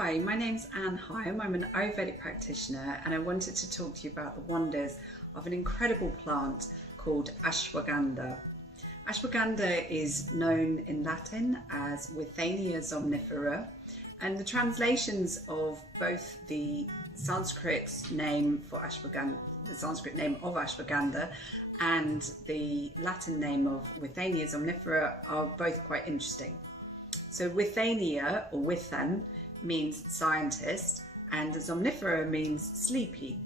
Hi, my name's Anne Hyam. I'm an Ayurvedic practitioner and I wanted to talk to you about the wonders of an incredible plant called Ashwagandha. Ashwagandha is known in Latin as Withania somnifera, and the translations of both the Sanskrit name for Ashwagandha, the Sanskrit name of Ashwagandha, and the Latin name of Withania somnifera are both quite interesting. So Withania, or Withan, means scientist, and somnifera means sleepy.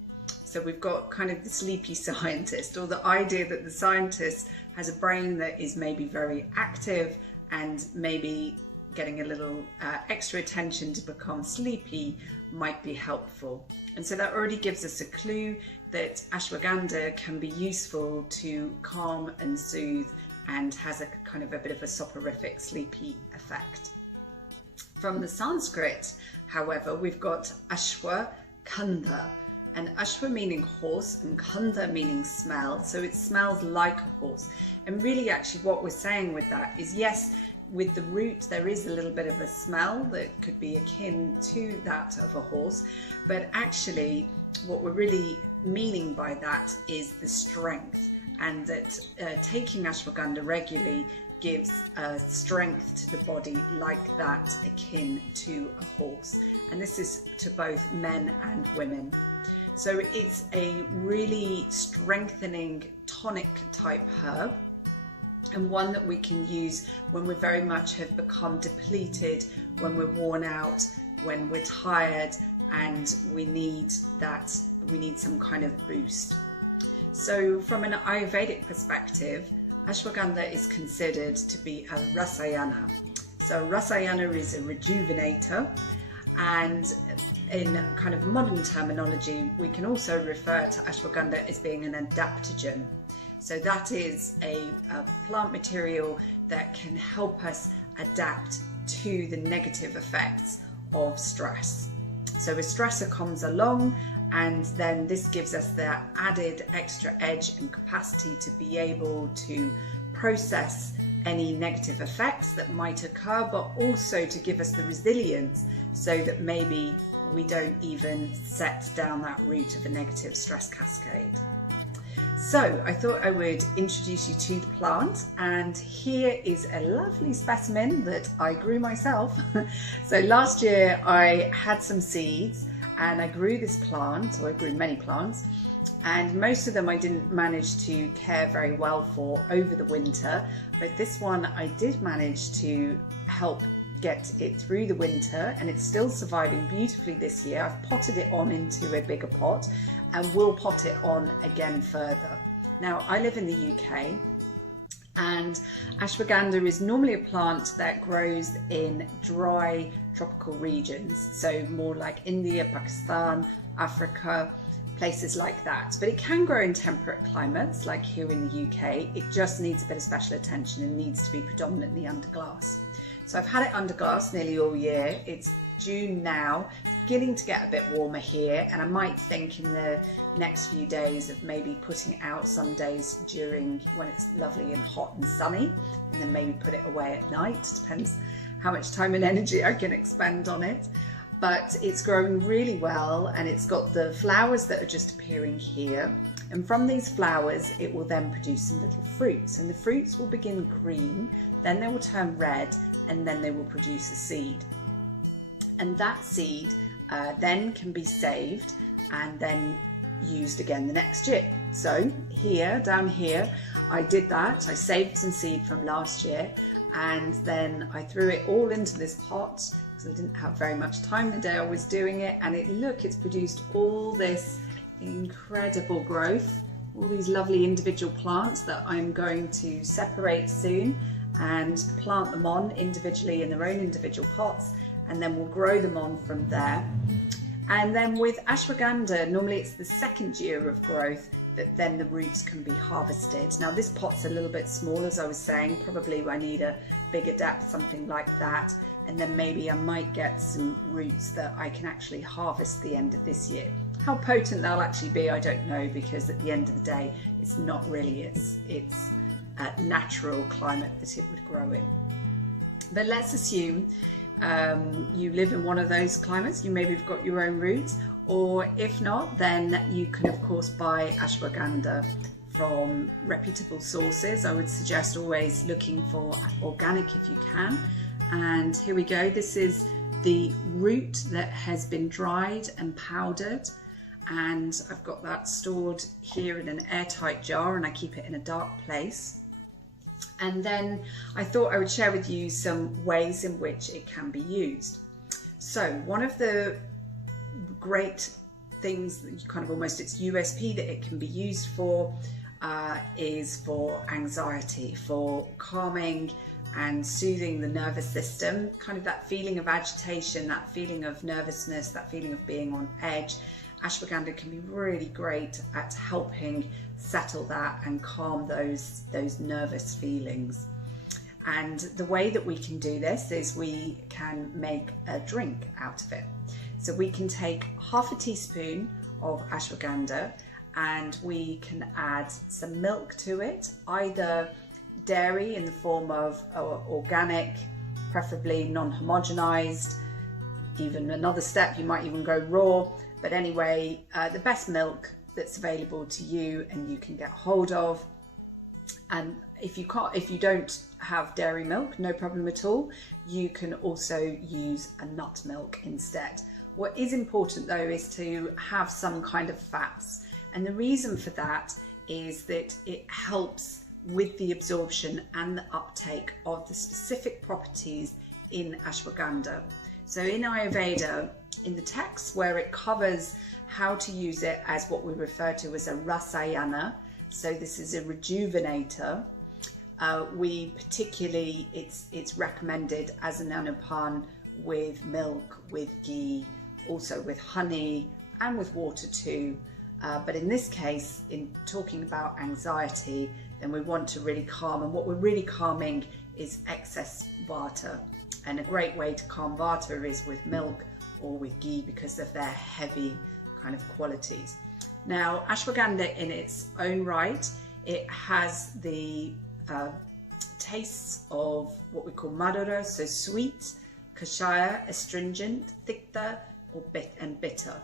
So we've got kind of the sleepy scientist, or the idea that the scientist has a brain that is maybe very active and maybe getting a little extra attention to become sleepy might be helpful. And so that already gives us a clue that ashwagandha can be useful to calm and soothe and has a kind of a bit of a soporific sleepy effect. From the Sanskrit, however, we've got Ashwagandha, and Ashwa meaning horse and Gandha meaning smell, so it smells like a horse. And really actually what we're saying with that is, yes, with the root there is a little bit of a smell that could be akin to that of a horse, but actually what we're really meaning by that is the strength, and that taking ashwagandha regularly gives strength to the body like that, akin to a horse. And this is to both men and women. So it's a really strengthening tonic type herb, and one that we can use when we very much have become depleted, when we're worn out, when we're tired, and we need some kind of boost. So from an Ayurvedic perspective, ashwagandha is considered to be a rasayana. So rasayana is a rejuvenator, and in kind of modern terminology we can also refer to ashwagandha as being an adaptogen. So that is a plant material that can help us adapt to the negative effects of stress. So a stressor comes along, and then this gives us the added extra edge and capacity to be able to process any negative effects that might occur, but also to give us the resilience so that maybe we don't even set down that route of a negative stress cascade. So I thought I would introduce you to the plant, and here is a lovely specimen that I grew myself. So last year I had some seeds and I grew this plant, or I grew many plants, and most of them I didn't manage to care very well for over the winter, but this one I did manage to help get it through the winter, and it's still surviving beautifully this year. I've potted it on into a bigger pot and will pot it on again further. Now I live in the UK, and ashwagandha is normally a plant that grows in dry tropical regions, so more like India, Pakistan, Africa, places like that. But it can grow in temperate climates like here in the UK. It just needs a bit of special attention and needs to be predominantly under glass. So I've had it under glass nearly all year. It's June now, beginning to get a bit warmer here, and I might think in the next few days of maybe putting it out some days during when it's lovely and hot and sunny, and then maybe put it away at night. Depends how much time and energy I can expend on it. But it's growing really well, and it's got the flowers that are just appearing here, and from these flowers it will then produce some little fruits, and the fruits will begin green, then they will turn red, and then they will produce a seed. And that seed then can be saved and then used again the next year. So here, down here, I did that. I saved some seed from last year, and then I threw it all into this pot because I didn't have very much time the day I was doing it. And it's produced all this incredible growth, all these lovely individual plants that I'm going to separate soon and plant them on individually in their own individual pots, and then we'll grow them on from there. And then with ashwagandha, normally it's the second year of growth that then the roots can be harvested. Now this pot's a little bit small, as I was saying, probably I need a bigger depth, something like that, and then maybe I might get some roots that I can actually harvest the end of this year. How potent they'll actually be, I don't know, because at the end of the day, it's not really its natural climate that it would grow in. But let's assume you live in one of those climates, you maybe have got your own roots, or if not, then you can of course buy ashwagandha from reputable sources. I would suggest always looking for organic if you can. And here we go. This is the root that has been dried and powdered, and I've got that stored here in an airtight jar, and I keep it in a dark place. And then I thought I would share with you some ways in which it can be used. So one of the great things, kind of almost its USP that it can be used for, is for anxiety, for calming and soothing the nervous system, kind of that feeling of agitation, that feeling of nervousness, that feeling of being on edge. Ashwagandha can be really great at helping settle that and calm those nervous feelings. And the way that we can do this is we can make a drink out of it. So we can take half a teaspoon of ashwagandha and we can add some milk to it, either dairy in the form of organic, preferably non-homogenized. Even another step, you might even go raw, but anyway, the best milk that's available to you and you can get hold of. And if you don't have dairy milk, no problem at all. You can also use a nut milk instead. What is important though is to have some kind of fats, and the reason for that is that it helps with the absorption and the uptake of the specific properties in ashwagandha. So in Ayurveda, in the text where it covers how to use it as what we refer to as a rasayana, so this is a rejuvenator, it's recommended as an anupan with milk, with ghee, also with honey and with water too. But in this case, in talking about anxiety, then we want to really calm, and what we're really calming is excess vata. And a great way to calm vata is with milk or with ghee because of their heavy kind of qualities. Now, ashwagandha in its own right, it has the tastes of what we call madhura, so sweet, kashaya, astringent, thiktha, and bitter.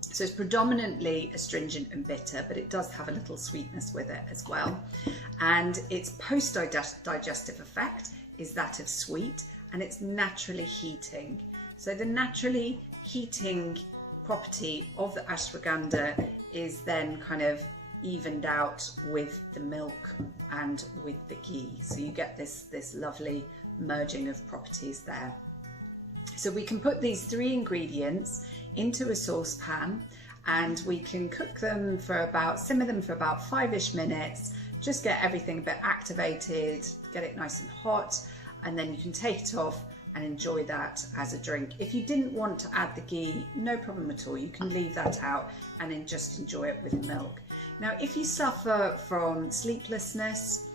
So it's predominantly astringent and bitter, but it does have a little sweetness with it as well. And its post-digestive effect is that of sweet, and it's naturally heating. So the naturally heating property of the ashwagandha is then kind of evened out with the milk and with the ghee. So you get this lovely merging of properties there. So we can put these three ingredients into a saucepan and we can cook them simmer them for about 5-ish minutes, just get everything a bit activated, get it nice and hot, and then you can take it off and enjoy that as a drink. If you didn't want to add the ghee, no problem at all. You can leave that out and then just enjoy it with milk. Now, if you suffer from sleeplessness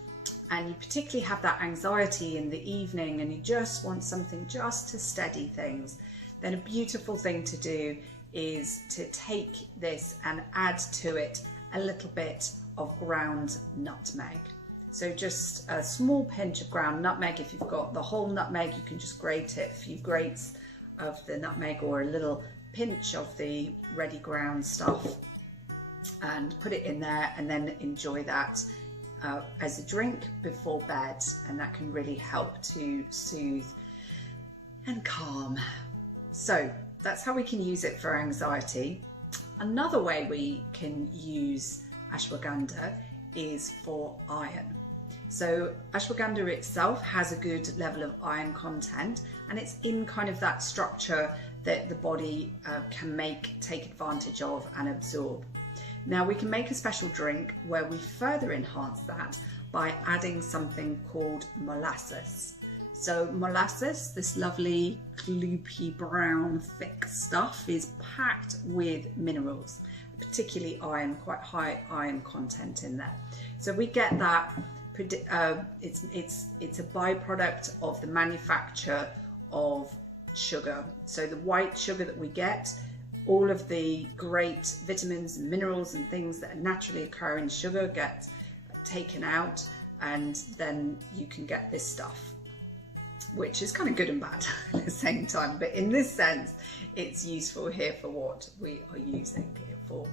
and you particularly have that anxiety in the evening and you just want something just to steady things, then a beautiful thing to do is to take this and add to it a little bit of ground nutmeg. So just a small pinch of ground nutmeg. If you've got the whole nutmeg, you can just grate it, a few grates of the nutmeg or a little pinch of the ready ground stuff, and put it in there and then enjoy that as a drink before bed, and that can really help to soothe and calm. So that's how we can use it for anxiety. Another way we can use ashwagandha is for iron. So ashwagandha itself has a good level of iron content, and it's in kind of that structure that the body can take advantage of and absorb. Now we can make a special drink where we further enhance that by adding something called molasses. So molasses, this lovely gloopy brown thick stuff, is packed with minerals, particularly iron, quite high iron content in there. So we get that, it's a byproduct of the manufacture of sugar. So the white sugar that we get, all of the great vitamins and minerals and things that naturally occur in sugar get taken out, and then you can get this stuff. which is kind of good and bad at the same time. But in this sense, it's useful here for what we are using it for.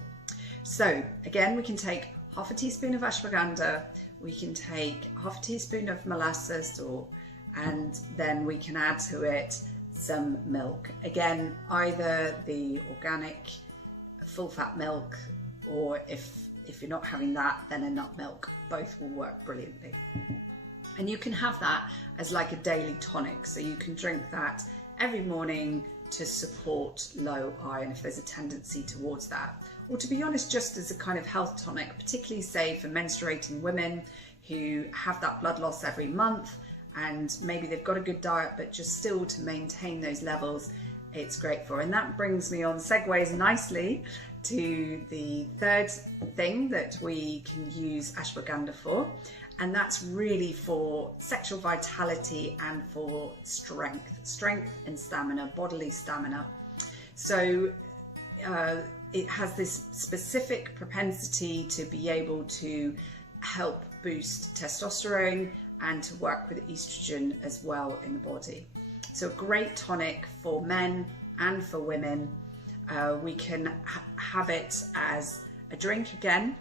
So again, we can take half a teaspoon of ashwagandha, we can take half a teaspoon of molasses, and then we can add to it some milk. Again, either the organic full fat milk, or if you're not having that, then a nut milk. Both will work brilliantly. And you can have that as like a daily tonic. So you can drink that every morning to support low iron if there's a tendency towards that. Or to be honest, just as a kind of health tonic, particularly say for menstruating women who have that blood loss every month, and maybe they've got a good diet, but just still to maintain those levels, it's great for. And that brings me on, segues nicely to the third thing that we can use ashwagandha for, and that's really for sexual vitality and for strength and stamina, bodily stamina. So it has this specific propensity to be able to help boost testosterone and to work with estrogen as well in the body. So a great tonic for men and for women. We can have it as a drink again.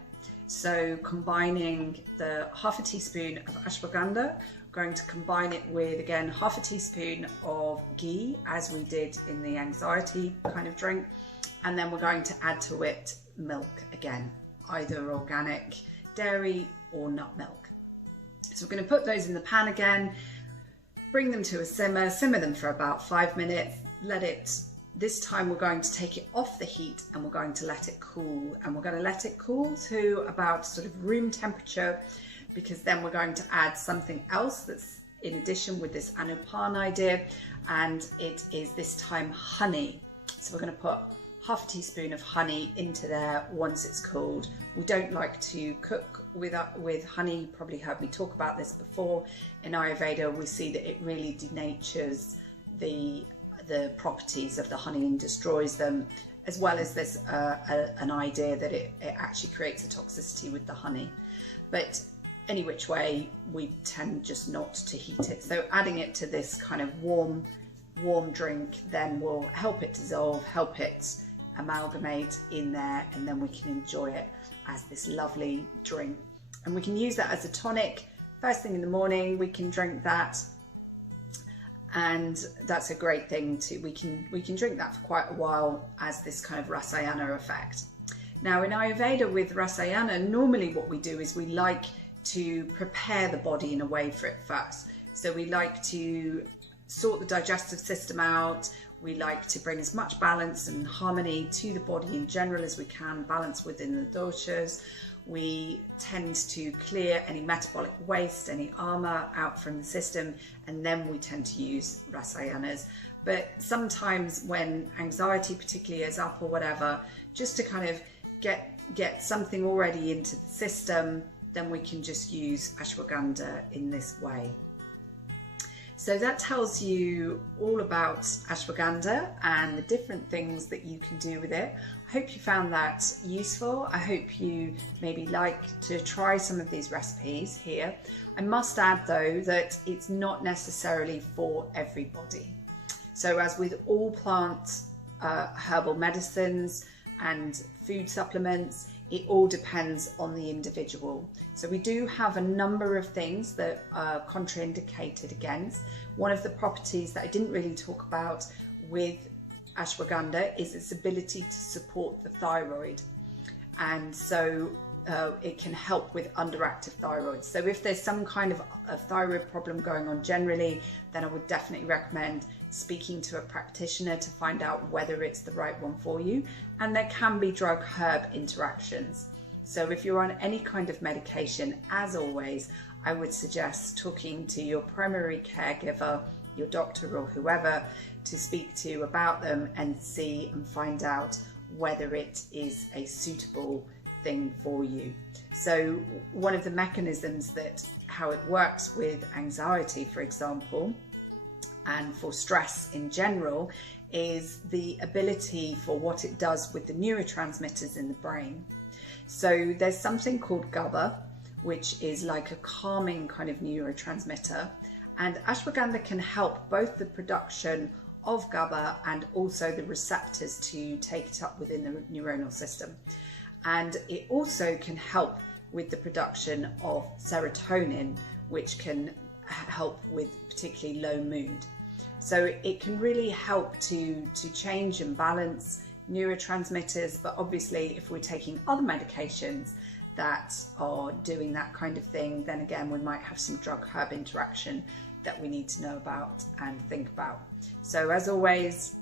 So combining the half a teaspoon of ashwagandha, going to combine it with, again, half a teaspoon of ghee, as we did in the anxiety kind of drink. And then we're going to add to it milk again, either organic dairy or nut milk. So we're going to put those in the pan again, bring them to a simmer them for about 5 minutes, this time we're going to take it off the heat and we're going to let it cool. And we're going to let it cool to about sort of room temperature, because then we're going to add something else that's in addition with this anupan idea, and it is this time honey. So we're going to put half a teaspoon of honey into there once it's cooled. We don't like to cook with honey. You probably heard me talk about this before. In Ayurveda, we see that it really denatures the properties of the honey and destroys them, as well as there's an idea that it actually creates a toxicity with the honey. But any which way, we tend just not to heat it. So adding it to this kind of warm drink then will help it dissolve, help it amalgamate in there, and then we can enjoy it as this lovely drink. And we can use that as a tonic. First thing in the morning, we can drink that. And that's a great thing too. We can drink that for quite a while as this kind of rasayana effect. Now in Ayurveda with rasayana, normally what we do is we like to prepare the body in a way for it first. So we like to sort the digestive system out. We like to bring as much balance and harmony to the body in general as we can, balance within the doshas. We tend to clear any metabolic waste, any armor out from the system, and then we tend to use rasayanas. But sometimes when anxiety particularly is up or whatever, just to kind of get something already into the system, then we can just use ashwagandha in this way. So that tells you all about ashwagandha and the different things that you can do with it. I hope you found that useful. I hope you maybe like to try some of these recipes here. I must add though that it's not necessarily for everybody. So as with all plant herbal medicines and food supplements, it all depends on the individual. So we do have a number of things that are contraindicated against. One of the properties that I didn't really talk about with ashwagandha is its ability to support the thyroid. And so it can help with underactive thyroid. So if there's some kind of a thyroid problem going on generally, then I would definitely recommend speaking to a practitioner to find out whether it's the right one for you. And there can be drug herb interactions. So if you're on any kind of medication, as always, I would suggest talking to your primary caregiver, your doctor or whoever, to speak to about them and see and find out whether it is a suitable thing for you. So one of the mechanisms that how it works with anxiety, for example, and for stress in general, is the ability for what it does with the neurotransmitters in the brain. So there's something called GABA, which is like a calming kind of neurotransmitter, And ashwagandha can help both the production of GABA and also the receptors to take it up within the neuronal system. And it also can help with the production of serotonin, which can help with particularly low mood. So it can really help to change and balance neurotransmitters, but obviously if we're taking other medications that are doing that kind of thing, then again we might have some drug-herb interaction that we need to know about and think about. So as always,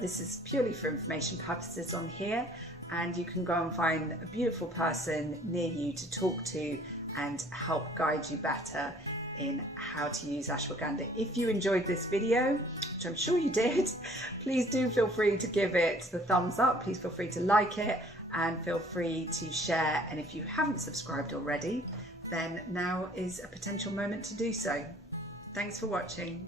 this is purely for information purposes on here, and you can go and find a beautiful person near you to talk to and help guide you better in how to use ashwagandha. If you enjoyed this video, which I'm sure you did, please do feel free to give it the thumbs up. Please feel free to like it and feel free to share. And if you haven't subscribed already, then now is a potential moment to do so. Thanks for watching.